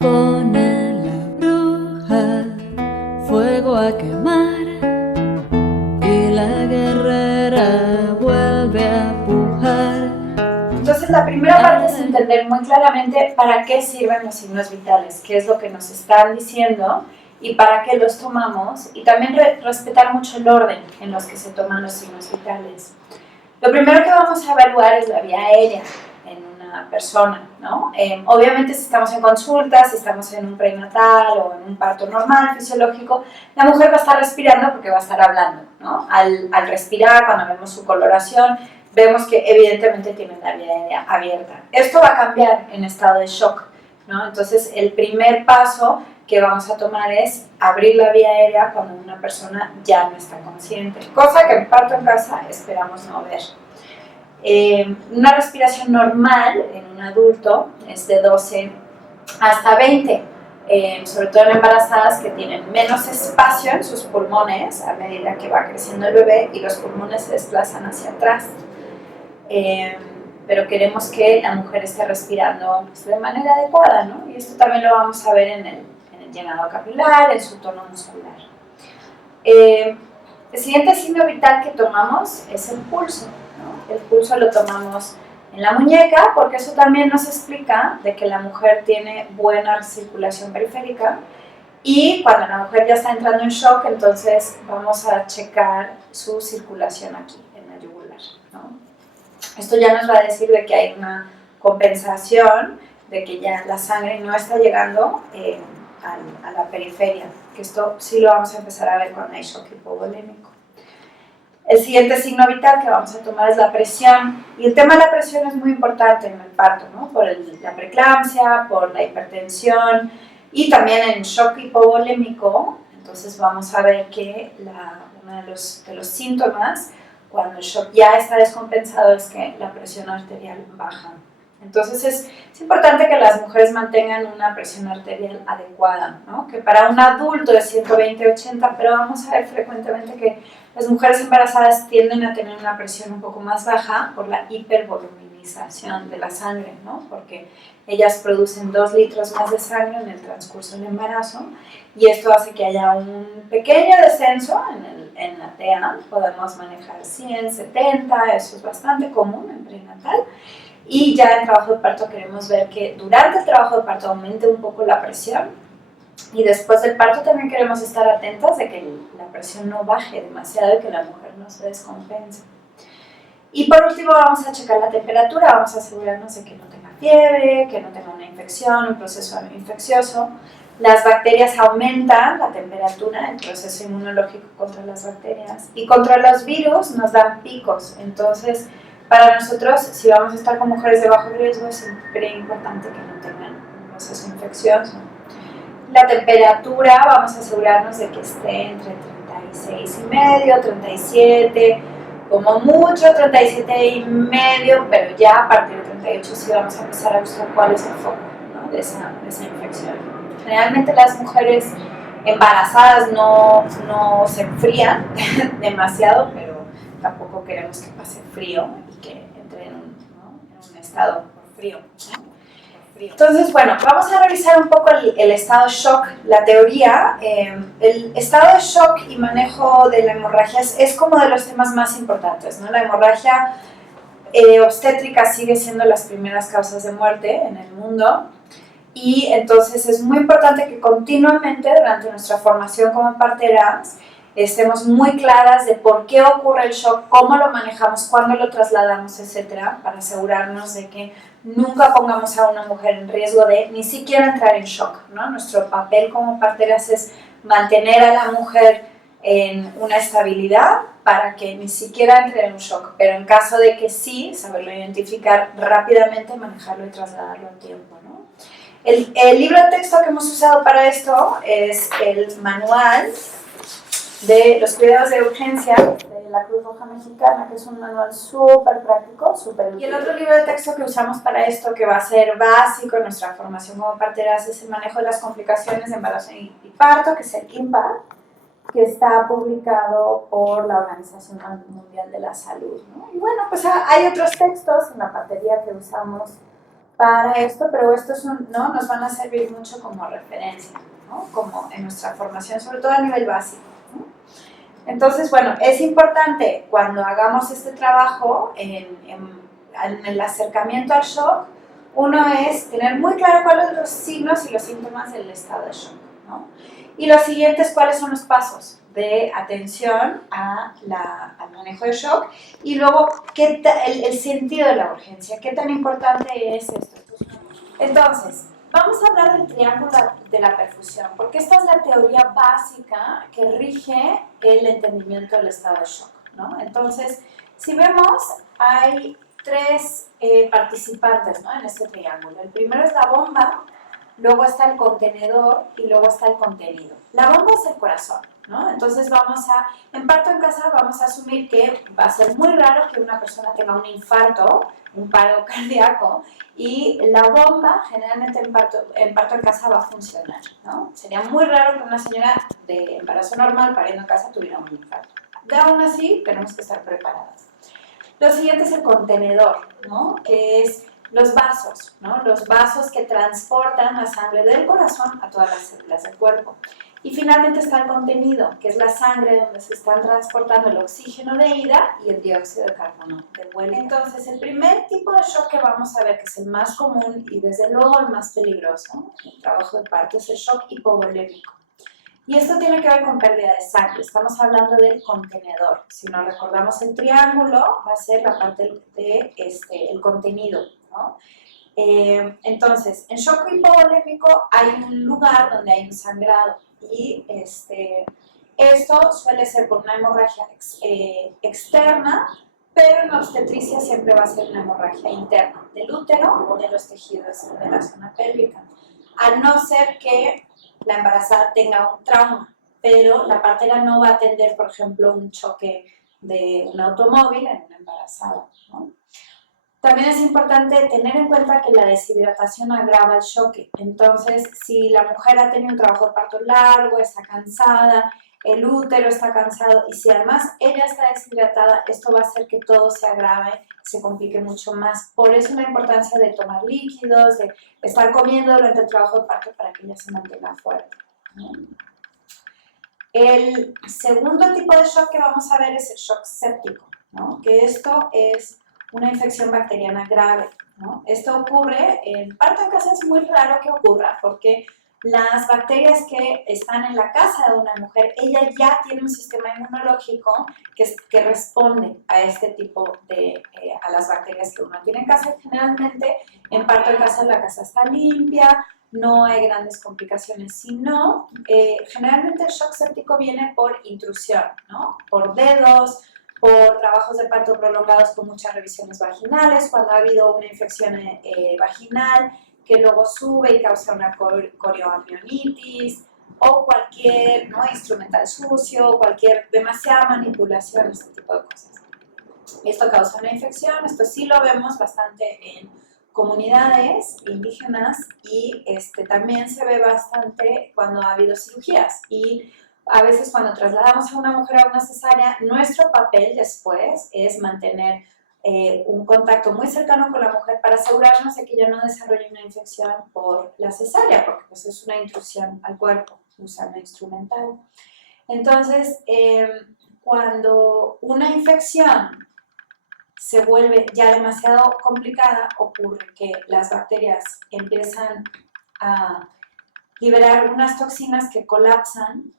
Pone la bruja fuego a quemar y la guerrera vuelve a pujar. Entonces la primera parte es entender muy claramente para qué sirven los signos vitales, qué es lo que nos están diciendo y para qué los tomamos, y también respetar mucho el orden en los que se toman los signos vitales. Lo primero que vamos a evaluar es la vía aérea en una persona, ¿no? Obviamente si estamos en consulta, si estamos en un prenatal o en un parto normal, fisiológico, la mujer va a estar respirando porque va a estar hablando, ¿no? Al respirar, cuando vemos su coloración, vemos que evidentemente tiene la vía aérea abierta. Esto va a cambiar en estado de shock, ¿no? Entonces el primer paso que vamos a tomar es abrir la vía aérea cuando una persona ya no está consciente, cosa que en parto en casa esperamos no ver. Una respiración normal en un adulto es de 12 hasta 20, sobre todo en embarazadas que tienen menos espacio en sus pulmones a medida que va creciendo el bebé y los pulmones se desplazan hacia atrás. Pero queremos que la mujer esté respirando de manera adecuada, ¿no? Y esto también lo vamos a ver en el llenado capilar, en su tono muscular. El siguiente signo vital que tomamos es el pulso, ¿no? El pulso lo tomamos en la muñeca porque eso también nos explica de que la mujer tiene buena circulación periférica, y cuando la mujer ya está entrando en shock, entonces vamos a checar su circulación aquí, en la yugular, ¿no? Esto ya nos va a decir de que hay una compensación, de que ya la sangre no está llegando a la periferia, que esto sí lo vamos a empezar a ver cuando hay shock hipovolémico. El siguiente signo vital que vamos a tomar es la presión, y el tema de la presión es muy importante en el parto, ¿no? Por la preeclampsia, por la hipertensión y también en shock hipovolémico. Entonces vamos a ver que uno de los síntomas cuando el shock ya está descompensado es que la presión arterial baja. Entonces es importante que las mujeres mantengan una presión arterial adecuada, ¿no? Que para un adulto es 120-80, pero vamos a ver frecuentemente que las mujeres embarazadas tienden a tener una presión un poco más baja por la hipervoluminización de la sangre, ¿no? Porque ellas producen 2 litros más de sangre en el transcurso del embarazo, y esto hace que haya un pequeño descenso en la TEA. Podemos manejar 100, 70, eso es bastante común en prenatal. Y ya en trabajo de parto queremos ver que durante el trabajo de parto aumente un poco la presión, y después del parto también queremos estar atentas de que la presión no baje demasiado y que la mujer no se descompense. Y por último vamos a checar la temperatura, vamos a asegurarnos de que no tenga fiebre, que no tenga una infección, un proceso infeccioso. Las bacterias aumentan la temperatura, el proceso inmunológico contra las bacterias, y contra los virus nos dan picos. Entonces, para nosotros, si vamos a estar con mujeres de bajo riesgo, es siempre importante que no tengan un proceso infeccioso. La temperatura, vamos a asegurarnos de que esté entre 36,5, 37, como mucho 37,5, pero ya a partir de 38 sí vamos a empezar a buscar cuál es el foco, ¿no? de esa infección. Generalmente las mujeres embarazadas no se enfrían demasiado, pero tampoco queremos que pase frío y que entre en un estado frío, ¿no? Entonces, bueno, vamos a revisar un poco el estado de shock, la teoría. El estado de shock y manejo de la hemorragia es como de los temas más importantes, ¿no? La hemorragia obstétrica sigue siendo las primeras causas de muerte en el mundo, y entonces es muy importante que continuamente durante nuestra formación como parteras estemos muy claras de por qué ocurre el shock, cómo lo manejamos, cuándo lo trasladamos, etcétera, para asegurarnos de que nunca pongamos a una mujer en riesgo de ni siquiera entrar en shock, ¿no? Nuestro papel como parteras es mantener a la mujer en una estabilidad para que ni siquiera entre en un shock, pero en caso de que sí, saberlo identificar rápidamente, manejarlo y trasladarlo a tiempo, ¿no? El libro de texto que hemos usado para esto es el manual de los cuidados de urgencia de la Cruz Roja Mexicana, que es un manual súper práctico, súper útil. Y el otro libro de texto que usamos para esto, que va a ser básico en nuestra formación como parteras, es el manejo de las complicaciones de embarazo y parto, que es el KIMPAR, que está publicado por la Organización Mundial de la Salud, ¿no? Y bueno, pues hay otros textos en la partería que usamos para esto, pero estos ¿no? nos van a servir mucho como referencia, ¿no? Como en nuestra formación, sobre todo a nivel básico, ¿no? Entonces, bueno, es importante cuando hagamos este trabajo en el acercamiento al shock, uno es tener muy claro cuáles son los signos y los síntomas del estado de shock, ¿no? Y lo siguiente es cuáles son los pasos de atención al manejo de shock y luego el sentido de la urgencia, qué tan importante es esto. Entonces, vamos a hablar del triángulo de la perfusión, porque esta es la teoría básica que rige el entendimiento del estado de shock, ¿no? Entonces, si vemos, hay tres participantes, ¿no? En este triángulo. El primero es la bomba, luego está el contenedor y luego está el contenido. La bomba es el corazón, ¿no? Entonces en parto en casa vamos a asumir que va a ser muy raro que una persona tenga un infarto, un paro cardíaco, y la bomba generalmente en parto en casa va a funcionar, ¿no? Sería muy raro que una señora de embarazo normal pariendo en casa tuviera un infarto. De aún así, tenemos que estar preparadas. Lo siguiente es el contenedor, ¿no? Que es los vasos, ¿no? Los vasos que transportan la sangre del corazón a todas las células del cuerpo. Y finalmente está el contenido, que es la sangre donde se están transportando el oxígeno de ida y el dióxido de carbono de vuelta. Entonces, el primer tipo de shock que vamos a ver, que es el más común y desde luego el más peligroso en el trabajo de parto, es el shock hipovolémico. Y esto tiene que ver con pérdida de sangre. Estamos hablando del contenedor. Si nos recordamos el triángulo, va a ser la parte de el contenido, ¿no? Entonces, en shock hipovolémico hay un lugar donde hay un sangrado y esto suele ser por una hemorragia externa, pero en la obstetricia siempre va a ser una hemorragia interna, del útero o de los tejidos de la zona pélvica. Al no ser que la embarazada tenga un trauma, pero la partera no va a atender, por ejemplo, un choque de un automóvil en una embarazada, ¿no? También es importante tener en cuenta que la deshidratación agrava el choque. Entonces, si la mujer ha tenido un trabajo de parto largo, está cansada, el útero está cansado y si además ella está deshidratada, esto va a hacer que todo se agrave, se complique mucho más. Por eso la importancia de tomar líquidos, de estar comiendo durante el trabajo de parto para que ella se mantenga fuerte, ¿no? El segundo tipo de shock que vamos a ver es el shock séptico, ¿no? Que esto es una infección bacteriana grave, ¿no? Esto ocurre, en parto en casa es muy raro que ocurra porque las bacterias que están en la casa de una mujer, ella ya tiene un sistema inmunológico que responde a este tipo de, a las bacterias que uno tiene en casa. Generalmente en parto en casa la casa está limpia, no hay grandes complicaciones, sino generalmente el shock séptico viene por intrusión, ¿no? Por dedos, por trabajos de parto prolongados con muchas revisiones vaginales, cuando ha habido una infección vaginal que luego sube y causa una corioamionitis, o cualquier, ¿no? Instrumental sucio, cualquier demasiada manipulación, este tipo de cosas. Esto causa una infección, esto sí lo vemos bastante en comunidades indígenas y también se ve bastante cuando ha habido cirugías y a veces cuando trasladamos a una mujer a una cesárea, nuestro papel después es mantener un contacto muy cercano con la mujer para asegurarnos de que ella no desarrolle una infección por la cesárea, porque pues, es una intrusión al cuerpo usando instrumental. Entonces, cuando una infección se vuelve ya demasiado complicada, ocurre que las bacterias empiezan a liberar unas toxinas que colapsan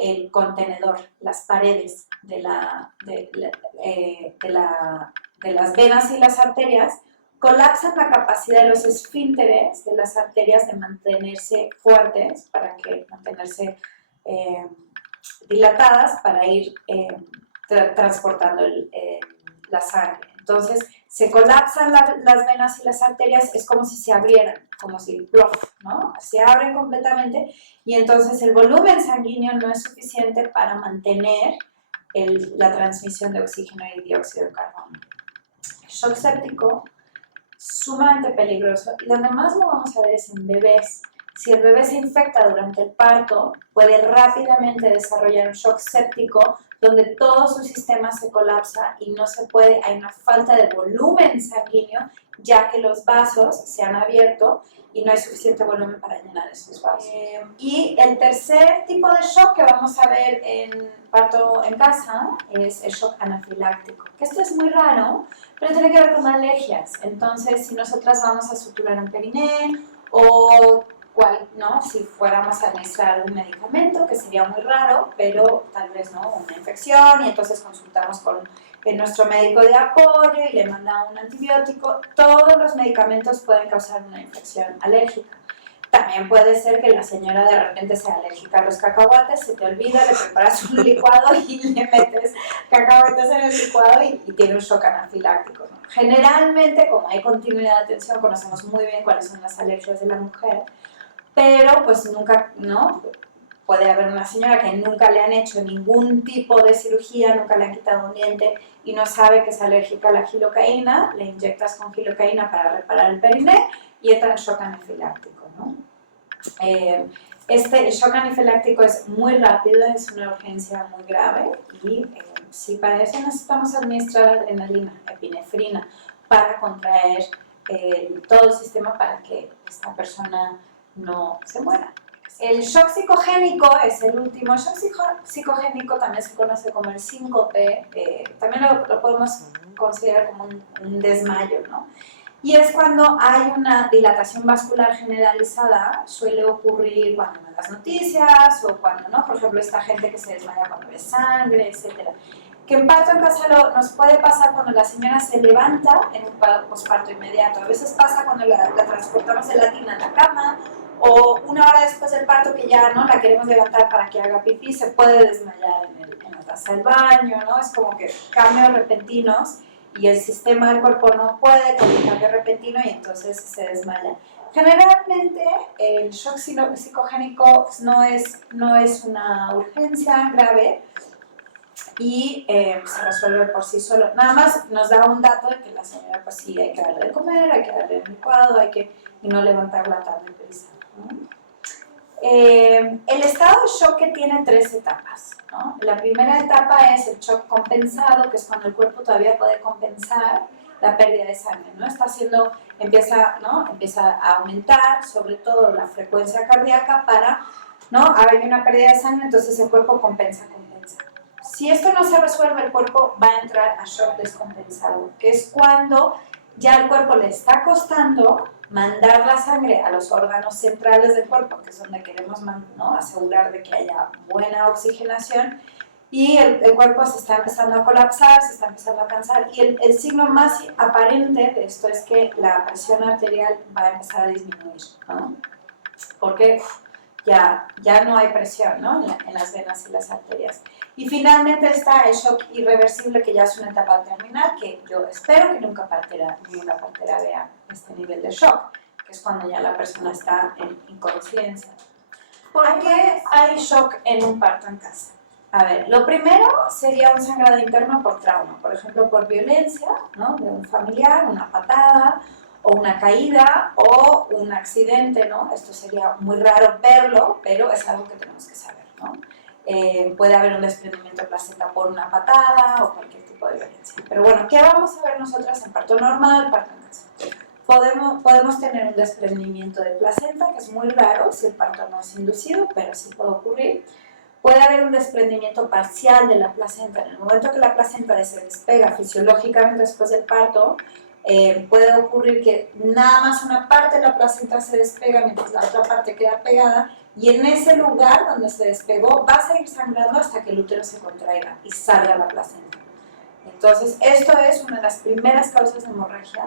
el contenedor, las paredes de las venas y las arterias, colapsan la capacidad de los esfínteres de las arterias de mantenerse fuertes, para que mantenerse dilatadas para ir transportando la sangre. Entonces, se colapsan las venas y las arterias, es como si se abrieran, como si plof, ¿no? Se abren completamente y entonces el volumen sanguíneo no es suficiente para mantener la transmisión de oxígeno y dióxido de carbono. El shock séptico, sumamente peligroso, y donde más lo vamos a ver es en bebés. Si el bebé se infecta durante el parto, puede rápidamente desarrollar un shock séptico donde todo su sistema se colapsa y no se puede, hay una falta de volumen sanguíneo ya que los vasos se han abierto y no hay suficiente volumen para llenar esos vasos. Y el tercer tipo de shock que vamos a ver en parto en casa es el shock anafiláctico, que esto es muy raro, pero tiene que ver con alergias. Entonces, si nosotras vamos a suturar un periné o ¿no? Si fuéramos a administrar algún medicamento, que sería muy raro, pero tal vez no, una infección, y entonces consultamos con nuestro médico de apoyo y le manda un antibiótico. Todos los medicamentos pueden causar una infección alérgica. También puede ser que la señora de repente sea alérgica a los cacahuates, se te olvida, le preparas un licuado y le metes cacahuates en el licuado y tiene un shock anafiláctico, ¿no? Generalmente, como hay continuidad de atención, conocemos muy bien cuáles son las alergias de la mujer, pero pues nunca, ¿no? Puede haber una señora que nunca le han hecho ningún tipo de cirugía, nunca le han quitado un diente y no sabe que es alérgica a la gilocaína, le inyectas con gilocaína para reparar el periné y entra en shock anafiláctico, ¿no? El shock anafiláctico es muy rápido, es una urgencia muy grave y sí, para eso necesitamos administrar adrenalina, epinefrina, para contraer todo el sistema para que esta persona no se muera. El shock psicogénico es el último. El shock psicogénico también se conoce como el síncope, también lo podemos considerar como un desmayo, ¿no? Y es cuando hay una dilatación vascular generalizada, suele ocurrir cuando ven las noticias o cuando, ¿no? Por ejemplo, esta gente que se desmaya cuando ve sangre, etc. Que en parto en casa nos puede pasar cuando la señora se levanta en un posparto inmediato. A veces pasa cuando la transportamos de la tina a la cama, o una hora después del parto que ya no la queremos levantar para que haga pipí, se puede desmayar en la taza del baño, ¿no? Es como que cambios repentinos y el sistema del cuerpo no puede con el cambio repentino y entonces se desmaya. Generalmente el shock psicogénico no es una urgencia grave y se resuelve por sí solo. Nada más nos da un dato de que la señora pues sí hay que darle de comer, hay que darle un licuado, y no levantarla tan deprisa, ¿no? El estado de shock que tiene 3 etapas, ¿no? La primera etapa es el shock compensado, que es cuando el cuerpo todavía puede compensar la pérdida de sangre, ¿no? Empieza a aumentar, sobre todo la frecuencia cardíaca ¿no? Hay una pérdida de sangre, entonces el cuerpo compensa. Si esto no se resuelve, el cuerpo va a entrar a shock descompensado, que es cuando ya el cuerpo le está costando mandar la sangre a los órganos centrales del cuerpo, que es donde queremos, ¿no? Asegurar de que haya buena oxigenación, y el cuerpo se está empezando a colapsar, se está empezando a cansar, y el signo más aparente de esto es que la presión arterial va a empezar a disminuir, ¿no? Porque ya no hay presión, ¿no? en las venas y las arterias. Y finalmente está el shock irreversible, que ya es una etapa terminal, que yo espero que ninguna partera vea este nivel de shock, que es cuando ya la persona está en inconsciencia. ¿Por qué hay shock en un parto en casa? A ver, lo primero sería un sangrado interno por trauma, por ejemplo, por violencia, ¿no? De un familiar, una patada, o una caída, o un accidente, ¿no? Esto sería muy raro verlo, pero es algo que tenemos que saber, ¿no? Puede haber un desprendimiento de placenta por una patada o cualquier tipo de violencia. Pero bueno, ¿qué vamos a ver nosotras en parto normal, parto en casa? Podemos tener un desprendimiento de placenta, que es muy raro si el parto no es inducido, pero sí puede ocurrir. Puede haber un desprendimiento parcial de la placenta. En el momento que la placenta se despega fisiológicamente después del parto, puede ocurrir que nada más una parte de la placenta se despega mientras la otra parte queda pegada, y en ese lugar donde se despegó va a seguir sangrando hasta que el útero se contraiga y salga la placenta. Entonces, esto es una de las primeras causas de hemorragia.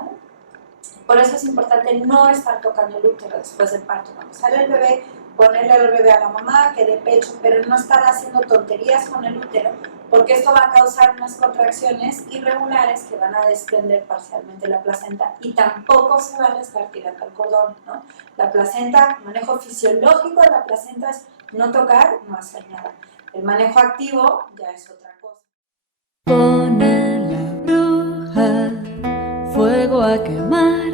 Por eso es importante no estar tocando el útero después del parto. Cuando sale el bebé, ponerle al bebé a la mamá, que dé pecho, pero no estar haciendo tonterías con el útero, porque esto va a causar unas contracciones irregulares que van a desprender parcialmente la placenta, y tampoco se vale estar tirando el cordón, ¿no? La placenta, el manejo fisiológico de la placenta es no tocar, no hacer nada. El manejo activo ya es otra cosa. Pone la bruja fuego a quemar